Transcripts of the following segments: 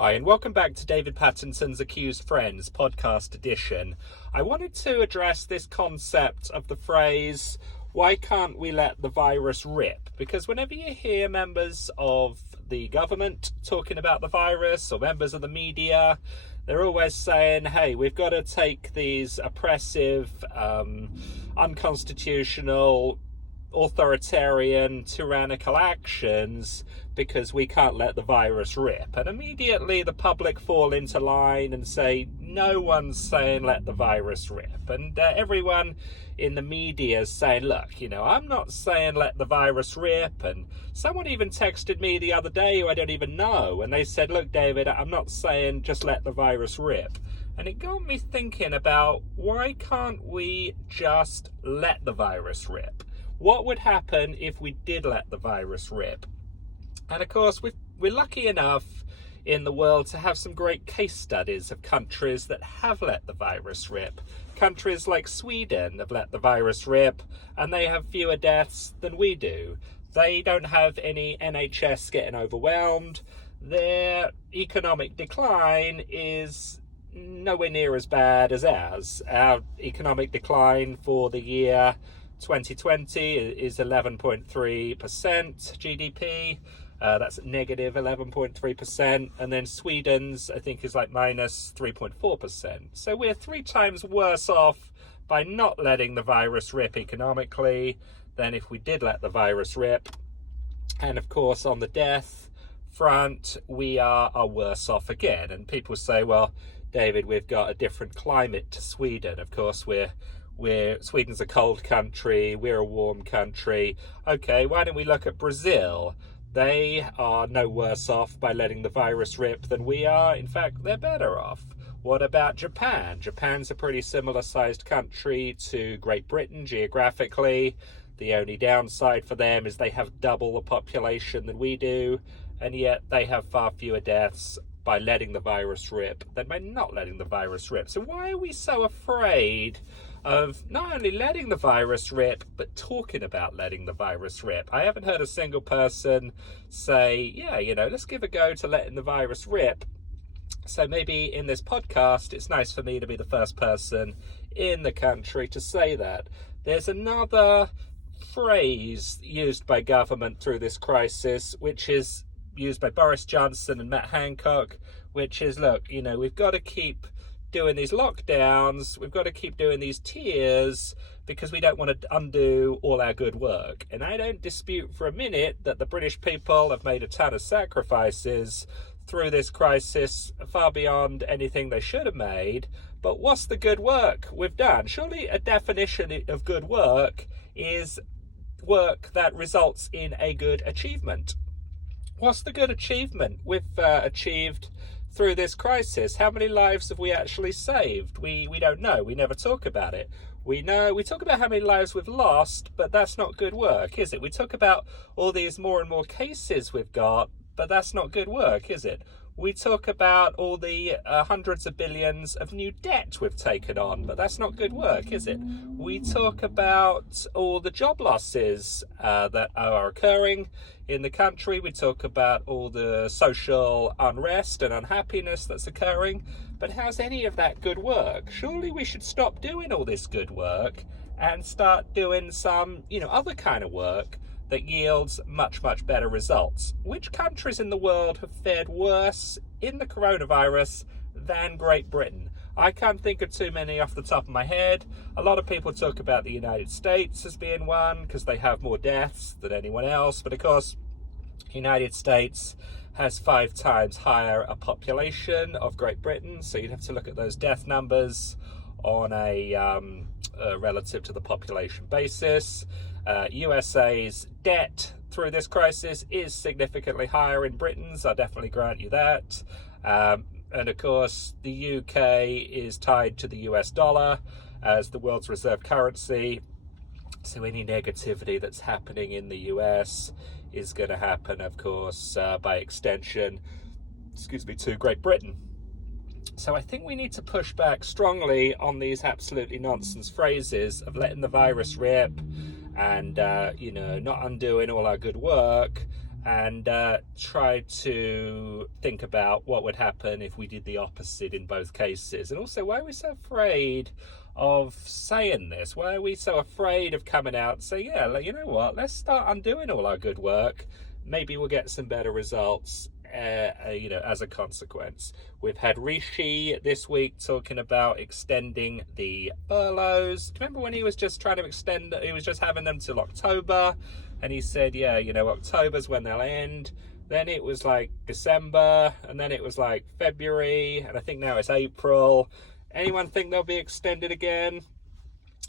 Hi, and welcome back to David Pattinson's Accused Friends podcast edition. I wanted to address this concept of the phrase, why can't we let the virus rip? Because whenever you hear members of the government talking about the virus or members of the media, they're always saying, hey, we've got to take these oppressive, unconstitutional, authoritarian, tyrannical actions because we can't let the virus rip. And immediately the public fall into line and say, no one's saying let the virus rip. And everyone in the media is saying, look, I'm not saying let the virus rip. And someone even texted me the other day who I don't even know. And they said, look, David, I'm not saying just let the virus rip. And it got me thinking about, why can't we just let the virus rip? What would happen if we did let the virus rip? And of course, we're lucky enough in the world to have some great case studies of countries that have let the virus rip. Countries like Sweden have let the virus rip, and they have fewer deaths than we do. They don't have any NHS getting overwhelmed. Their economic decline is nowhere near as bad as ours. Our economic decline for the year 2020 is 11.3% GDP. That's negative 11.3%. And then Sweden's, I think, is like minus 3.4%. So we're 3 times worse off by not letting the virus rip economically than if we did let the virus rip. And of course, on the death front, we are worse off again. And people say, well, David, we've got a different climate to Sweden. Of course, Sweden's a cold country, we're a warm country. Okay, why don't we look at Brazil? They are no worse off by letting the virus rip than we are. In fact, they're better off. What about Japan? Japan's a pretty similar sized country to Great Britain geographically. The only downside for them is they have double the population than we do, and yet they have far fewer deaths by letting the virus rip than by not letting the virus rip. So why are we so afraid of not only letting the virus rip, but talking about letting the virus rip? I haven't heard a single person say, yeah, let's give a go to letting the virus rip. So maybe in this podcast, it's nice for me to be the first person in the country to say that. There's another phrase used by government through this crisis, which is used by Boris Johnson and Matt Hancock, which is, look, we've got to keep doing these lockdowns, we've got to keep doing these tiers because we don't want to undo all our good work. And I don't dispute for a minute that the British people have made a ton of sacrifices through this crisis, far beyond anything they should have made. But what's the good work we've done? Surely a definition of good work is work that results in a good achievement. What's the good achievement we've achieved through this crisis? How many lives have we actually saved? We don't know. We never talk about it. We talk about how many lives we've lost, but that's not good work, is it? We talk about all these more and more cases we've got, but that's not good work, is it? We talk about all the hundreds of billions of new debt we've taken on, but that's not good work, is it? We talk about all the job losses that are occurring in the country. We talk about all the social unrest and unhappiness that's occurring, but how's any of that good work? Surely we should stop doing all this good work and start doing some, other kind of work that yields much, much better results. Which countries in the world have fared worse in the coronavirus than Great Britain? I can't think of too many off the top of my head. A lot of people talk about the United States as being one because they have more deaths than anyone else. But of course, the United States has 5 times higher a population of Great Britain. So you'd have to look at those death numbers on a relative to the population basis. USA's debt through this crisis is significantly higher in Britain's. I'll definitely grant you that. And of course, the UK is tied to the US dollar as the world's reserve currency. So any negativity that's happening in the US is going to happen, of course, by extension, to Great Britain. So I think we need to push back strongly on these absolutely nonsense phrases of letting the virus rip and, not undoing all our good work and try to think about what would happen if we did the opposite in both cases. And also, why are we so afraid of saying this? Why are we so afraid of coming out and say, yeah, you know what, let's start undoing all our good work. Maybe we'll get some better results, as a consequence. We've had Rishi this week talking about extending the furloughs. Do you remember when he was just trying to extend, he was just having them till October? And he said, yeah, October's when they'll end. Then it was like December, and then it was like February, and I think now it's April. Anyone think they'll be extended again?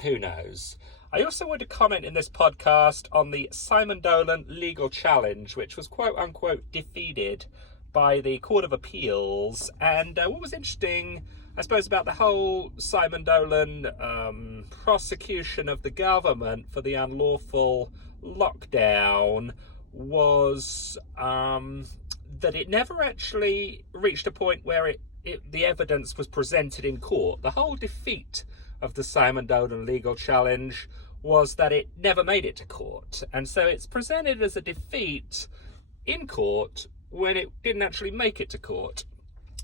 Who knows? I also want to comment in this podcast on the Simon Dolan legal challenge, which was quote unquote defeated by the Court of Appeals. And what was interesting, I suppose, about the whole Simon Dolan prosecution of the government for the unlawful lockdown was that it never actually reached a point where the evidence was presented in court. The whole defeat of the Simon Dolan legal challenge was that it never made it to court. And so it's presented as a defeat in court when it didn't actually make it to court.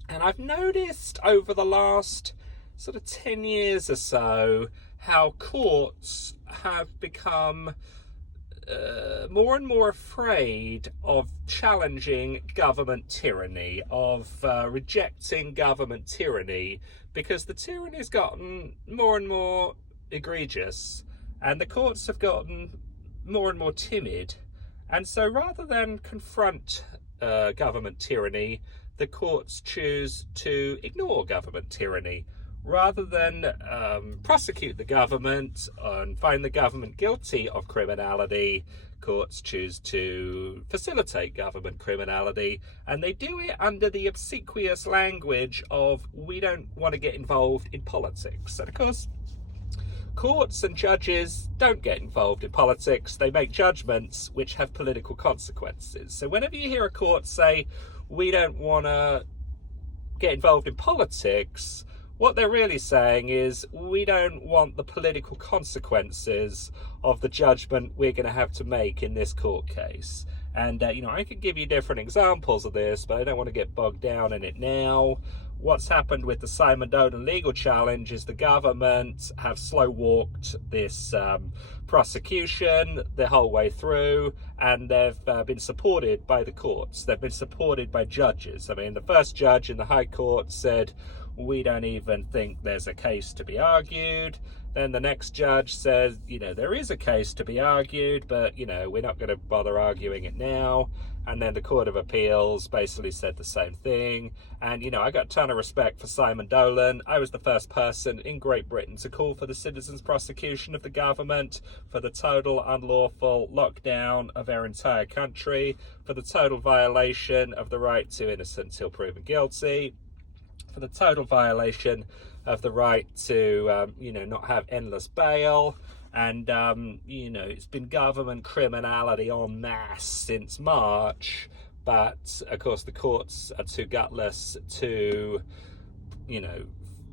And I've noticed over the last sort of 10 years or so how courts have become more and more afraid of challenging government tyranny, of rejecting government tyranny, because the tyranny has gotten more and more egregious and the courts have gotten more and more timid. And so rather than confront government tyranny, the courts choose to ignore government tyranny. Rather than prosecute the government and find the government guilty of criminality, courts choose to facilitate government criminality, and they do it under the obsequious language of, we don't want to get involved in politics. And of course, courts and judges don't get involved in politics. They make judgments which have political consequences. So whenever you hear a court say, we don't want to get involved in politics, what they're really saying is, we don't want the political consequences of the judgment we're going to have to make in this court case. And, I could give you different examples of this, but I don't want to get bogged down in it now. What's happened with the Simon Dolan legal challenge is the government have slow-walked this prosecution the whole way through, and they've been supported by the courts. They've been supported by judges. I mean, the first judge in the High Court said, we don't even think there's a case to be argued. Then the next judge says, there is a case to be argued, but, we're not going to bother arguing it now. And then the Court of Appeals basically said the same thing. And, I got a ton of respect for Simon Dolan. I was the first person in Great Britain to call for the citizens' prosecution of the government for the total unlawful lockdown of our entire country, for the total violation of the right to innocence till proven guilty, for the total violation of the right to, not have endless bail. And, it's been government criminality en masse since March. But, of course, the courts are too gutless to,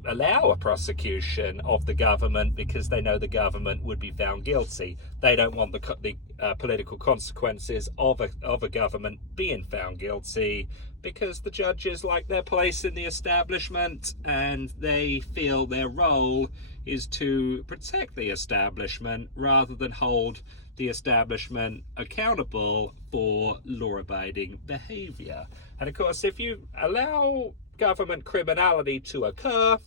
allow a prosecution of the government because they know the government would be found guilty. They don't want the political consequences of a government being found guilty, because the judges like their place in the establishment, and they feel their role is to protect the establishment rather than hold the establishment accountable for law-abiding behaviour. And of course, if you allow government criminality to occur,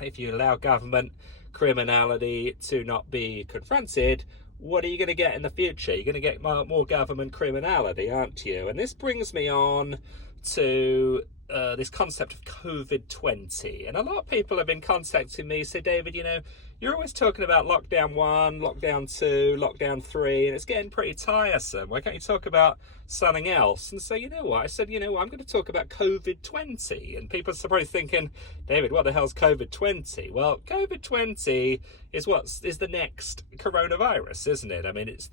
if you allow government criminality to not be confronted, what are you going to get in the future? You're going to get more government criminality, aren't you? And this brings me on to this concept of COVID-20. And a lot of people have been contacting me, say, David, you're always talking about lockdown 1, lockdown 2, lockdown 3, and it's getting pretty tiresome. Why can't you talk about something else? And so, I said, I'm going to talk about COVID-20. And people are probably thinking, David, what the hell's COVID-20? Well, COVID-20 is the next coronavirus, isn't it? I mean, it's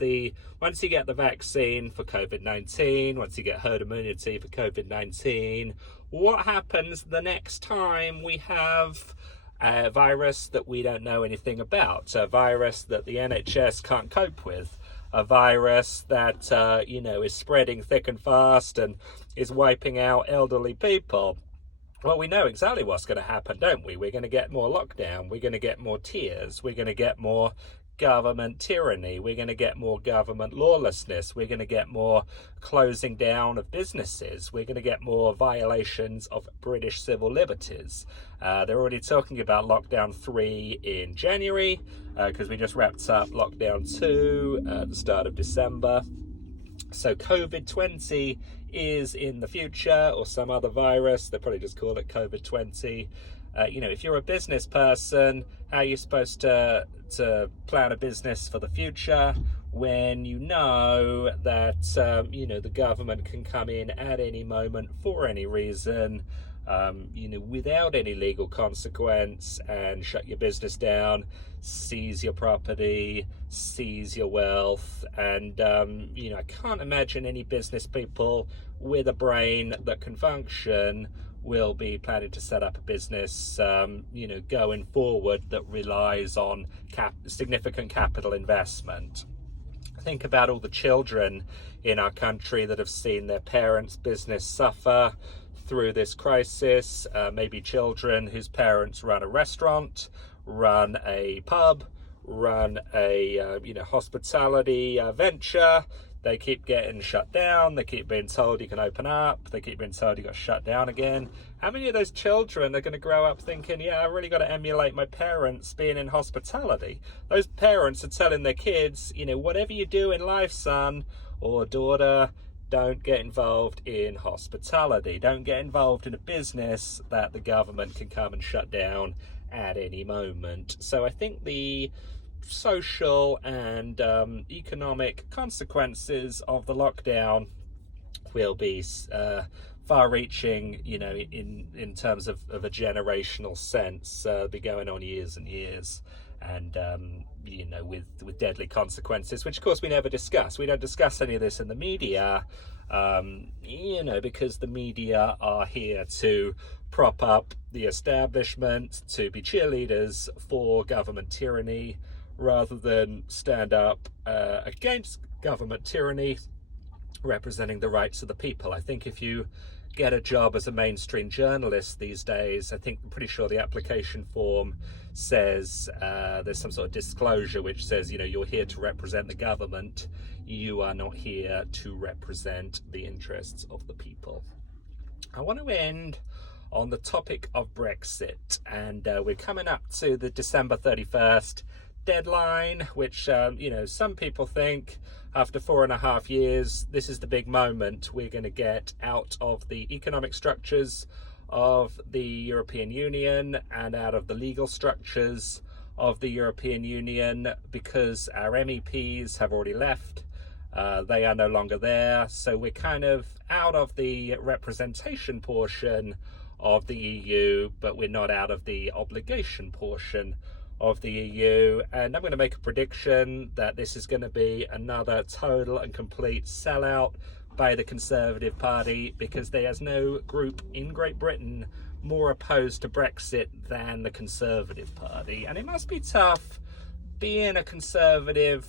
once you get the vaccine for COVID-19, once you get herd immunity for COVID-19, what happens the next time we have a virus that we don't know anything about, a virus that the NHS can't cope with? a virus that, is spreading thick and fast and is wiping out elderly people. Well, we know exactly what's going to happen, don't we? We're going to get more lockdown. We're going to get more tears. We're going to get more government tyranny. We're going to get more government lawlessness. We're going to get more closing down of businesses. We're going to get more violations of British civil liberties. They're already talking about lockdown 3 in January, because we just wrapped up lockdown 2 at the start of December. So COVID-20 is in the future, or some other virus. They probably just call it COVID-20. If you're a business person, how are you supposed to plan a business for the future when you know that the government can come in at any moment for any reason, without any legal consequence, and shut your business down, seize your property, seize your wealth? And I can't imagine any business people with a brain that can function will be planning to set up a business, going forward, that relies on significant capital investment. Think about all the children in our country that have seen their parents' business suffer through this crisis. Maybe children whose parents run a restaurant, run a pub, run a hospitality venture. They keep getting shut down. They keep being told you can open up. They keep being told you got shut down again. How many of those children are going to grow up thinking, yeah, I really got to emulate my parents being in hospitality? Those parents are telling their kids, whatever you do in life, son or daughter, don't get involved in hospitality. Don't get involved in a business that the government can come and shut down at any moment. So I think the social and economic consequences of the lockdown will be far-reaching, in terms of a generational sense. Be going on years and years, and with deadly consequences, which of course we never discuss. We don't discuss any of this in the media, because the media are here to prop up the establishment, to be cheerleaders for government tyranny, rather than stand up against government tyranny, representing the rights of the people. I think if you get a job as a mainstream journalist these days, I'm pretty sure the application form says there's some sort of disclosure which says, you're here to represent the government. You are not here to represent the interests of the people. I want to end on the topic of Brexit, and we're coming up to the December 31st deadline, which some people think after 4.5 years this is the big moment. We're going to get out of the economic structures of the European Union and out of the legal structures of the European Union, because our MEPs have already left. They are no longer there, so we're kind of out of the representation portion of the EU, but we're not out of the obligation portion of the EU. And I'm going to make a prediction that this is going to be another total and complete sellout by the Conservative Party, because there's no group in Great Britain more opposed to Brexit than the Conservative Party. And it must be tough being a Conservative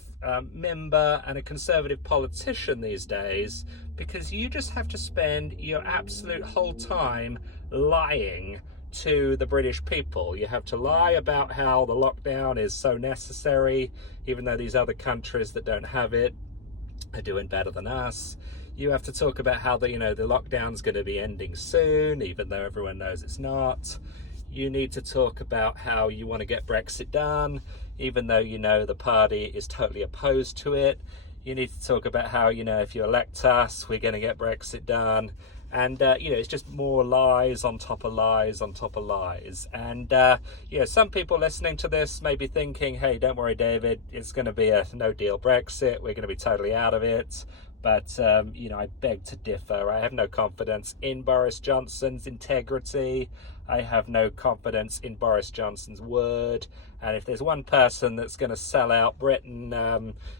member and a Conservative politician these days, because you just have to spend your absolute whole time lying to the British people. You have to lie about how the lockdown is so necessary, even though these other countries that don't have it are doing better than us. You have to talk about how the lockdown's going to be ending soon, even though everyone knows it's not. You need to talk about how you want to get Brexit done, even though the party is totally opposed to it. You need to talk about how, if you elect us, we're going to get Brexit done. And, it's just more lies on top of lies on top of lies. And, some people listening to this may be thinking, hey, don't worry, David, it's going to be a no-deal Brexit. We're going to be totally out of it. But, I beg to differ. I have no confidence in Boris Johnson's integrity. I have no confidence in Boris Johnson's word. And if there's one person that's going to sell out Britain,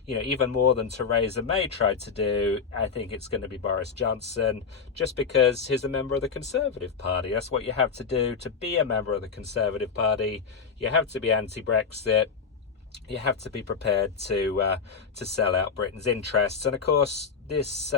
even more than Theresa May tried to do, I think it's going to be Boris Johnson, just because he's a member of the Conservative Party. That's what you have to do to be a member of the Conservative Party. You have to be anti-Brexit. you have to be prepared to sell out Britain's interests. And of course, this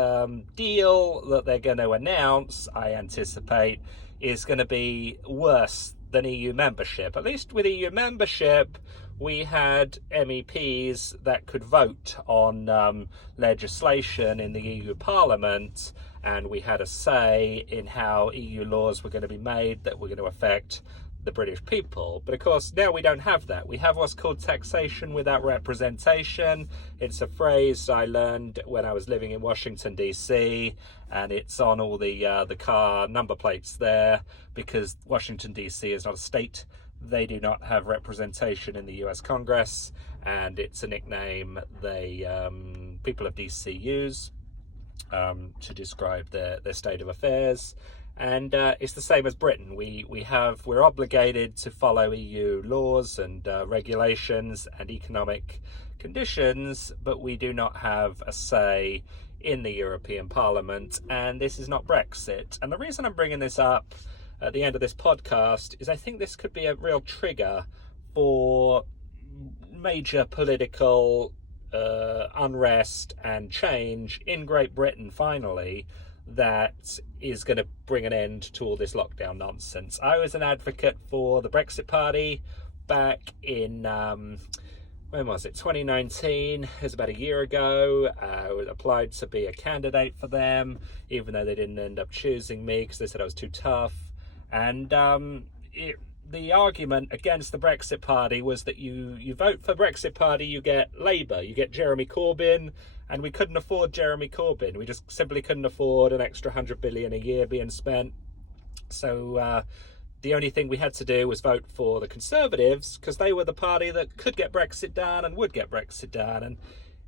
deal that they're going to announce, I anticipate, is going to be worse than EU membership. At least with EU membership, we had MEPs that could vote on legislation in the EU Parliament, and we had a say in how EU laws were going to be made that were going to affect the British people. But of course, now we don't have that. We have what's called taxation without representation. It's a phrase I learned when I was living in Washington, DC, and it's on all the car number plates there, because Washington, DC is not a state. They do not have representation in the US Congress, and it's a nickname they people of DC use to describe their state of affairs. And it's the same as Britain. We're obligated to follow EU laws and regulations and economic conditions, but we do not have a say in the European Parliament. And this is not Brexit. And the reason I'm bringing this up at the end of this podcast is I think this could be a real trigger for major political unrest and change in Great Britain finally, that is going to bring an end to all this lockdown nonsense. I was an advocate for the Brexit Party back in, when was it, 2019, it was about a year ago. I applied to be a candidate for them, even though they didn't end up choosing me because they said I was too tough. And the argument against the Brexit Party was that you vote for Brexit Party, you get Labour, you get Jeremy Corbyn, and we couldn't afford Jeremy Corbyn. We just simply couldn't afford an extra 100 billion a year being spent. So the only thing we had to do was vote for the Conservatives, because they were the party that could get Brexit done and would get Brexit done. And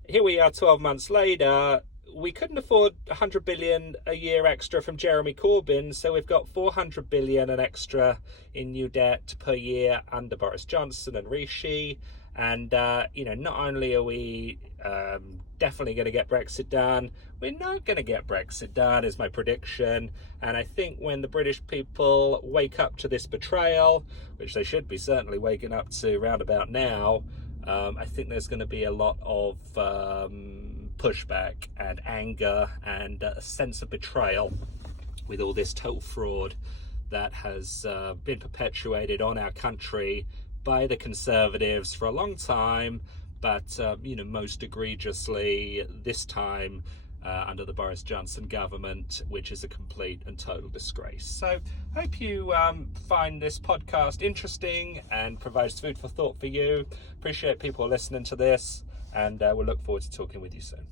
here we are 12 months later. We couldn't afford 100 billion a year extra from Jeremy Corbyn, so we've got 400 billion and extra in new debt per year under Boris Johnson and Rishi. And not only are we definitely going to get Brexit done, we're not going to get Brexit done, is my prediction. And I think when the British people wake up to this betrayal, which they should be certainly waking up to round about now, I think there's going to be a lot of pushback and anger and a sense of betrayal with all this total fraud that has been perpetuated on our country by the Conservatives for a long time, but most egregiously this time under the Boris Johnson government, which is a complete and total disgrace. So I hope you find this podcast interesting and provides food for thought for you. Appreciate people listening to this, and we'll look forward to talking with you soon.